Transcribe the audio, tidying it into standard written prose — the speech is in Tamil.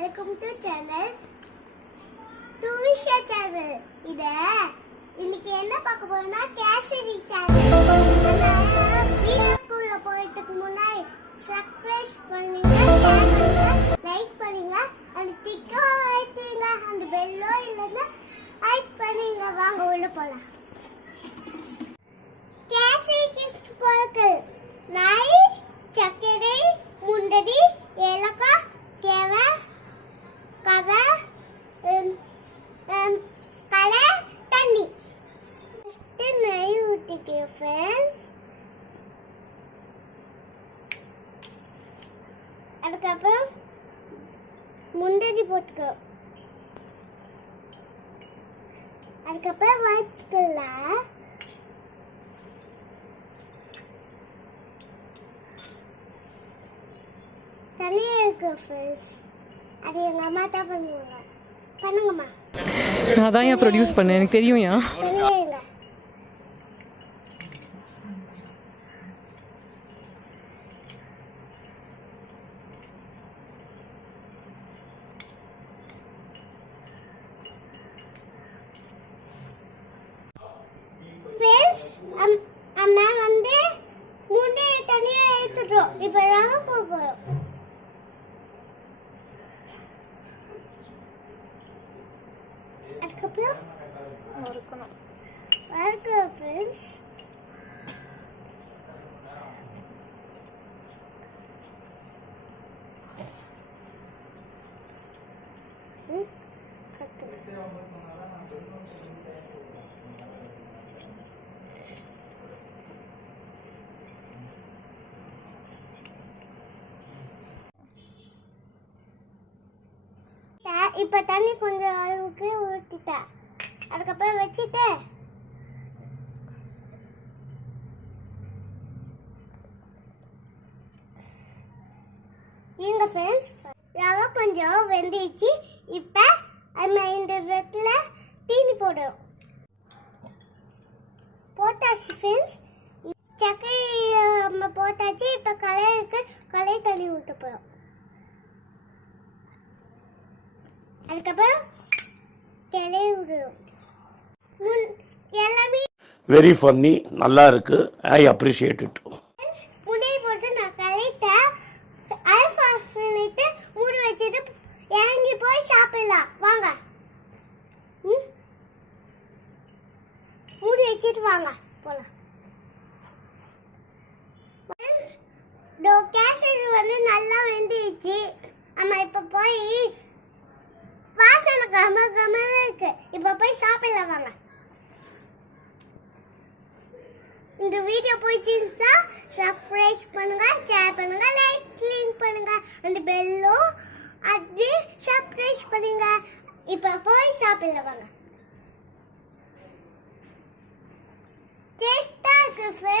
Welcome to channel Thuvisha channel. இன்னைக்கு என்ன பார்க்க போறோம்னா கேசரி சேனல். வீடியோக்குள்ள போறதுக்கு முன்னாடி சப்ஸ்கிரைப் பண்ணுங்க, ஷேர் பண்ணுங்க, லைக் பண்ணுங்க, அந்த டிக்கோ வைத்துங்க, அந்த பெல்லோ இல்லைன்னா ஹைப் பண்ணுங்க. வாங்க உள்ள போலாம். கேசரிக்கு பொருட்கள்: நாய், சர்க்கரை, முந்திரி, ஏலக்காய், கேவை, கவை, கலை, தண்ணி. நெய் ஊற்றிக்கிறேன் ஃப்ரெண்ட்ஸ். அதுக்கப்புறம் முந்திரி போட்டுக்கிறோம். அதுக்கப்புறம் வறுத்துக்கலாம். தனியாக இருக்கு ஃப்ரெண்ட்ஸ். அது எங்கள் அம்மா தான் பண்ணுவாங்க. பண்ணுங்கம்மா. நான் தான் ஏன் ப்ரொடியூஸ் பண்ணேன், எனக்கு தெரியும். ஏன் தனியாக ஃப்ரெண்ட்ஸ், அம்மா வந்து முந்திரி தனியாக எடுத்துட்டோம். இப்போ ரவை போடுறோம். அதுக்கப்புறம் வறுக்கணும் ஃப்ரெண்ட்ஸ். இப்போ தண்ணி கொஞ்சம் அளவுக்கு ஊற்றிட்டேன். அதுக்கப்புறம் வச்சுட்டு இங்க ஃப்ரெண்ட்ஸ் ரவை கொஞ்சம் வெந்துச்சு. இப்போ நம்ம இந்த இடத்துல தீனி போடுறோம். போட்டாச்சு ஃப்ரெண்ட்ஸ். சர்க்கரை நம்ம போட்டாச்சு. இப்போ கலை தண்ணி ஊற்ற போகிறோம். அதுக்கப்புறம் கிளைய விடுறோம். எல்லாமே வெரி ஃபன்னி, நல்லா இருக்கு. I appreciate it. முன்னாடி போட்டு நான் கலைத்தேன். ஆஃப் பண்ணிட்டு மூடி வச்சுட்டு இறங்கி போய் சாப்பிடலாம். வாங்க, மூடி வச்சுட்டு வாங்க போலாம். கேசரி வந்து நல்லா வெந்துச்சு. நம்ம இப்போ போய் வாசனை கம இருக்கு. இப்போ போய் சாப்பிடலாம் வாங்க. இந்த வீடியோ பிடிச்சிருந்தா சப்ஸ்கிரைப் பண்ணுங்க, ஷேர் பண்ணுங்க, லைக் பண்ணுங்க, அந்த பெல்லும் அது சப்ஸ்கிரைப் பண்ணுங்க. இப்போ போய் சாப்பிடலாம் வாங்க. டேஸ்டா இருக்கு.